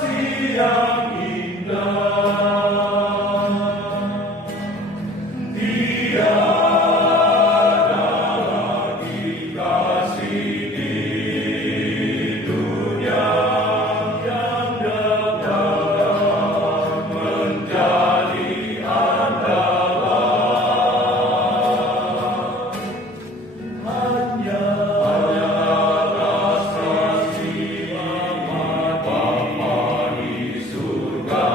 yang indah, tiada lagi kasih di dunia yang dapat menjadi andalan. Hanyalah kasih Bapa di surga,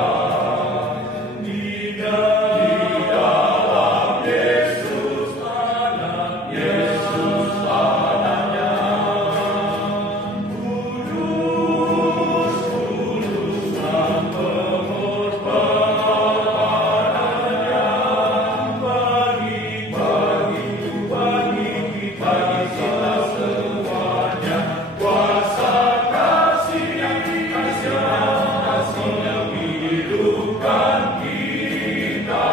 di dalam Yesus anaknya, kudus dan pengorbanannya bagi kita semuanya. Kuasa kasih yang menghidupkan kita,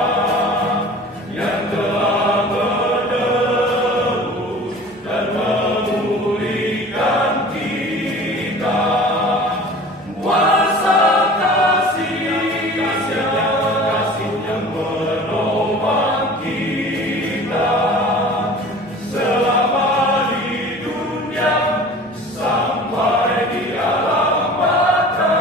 yang telah menebus dan memulihkan kita. Kuasa kasih yang menolong kita selama di dunia sampai di alam baka.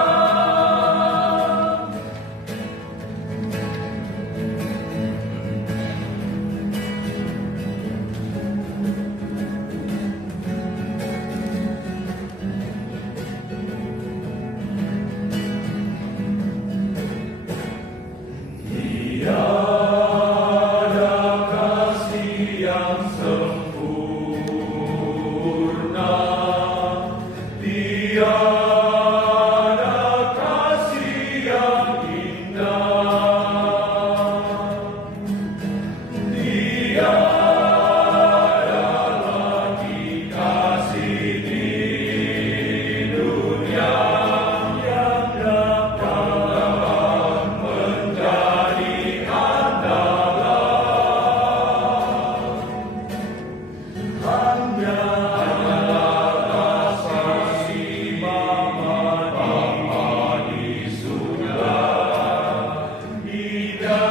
Tiada kasih yang sempurna, tiada kasih yang indah, tiada lagi kasih di dunia yang dapat menjadi andalan. Hanyalah kasih Bapa di surga, di dalam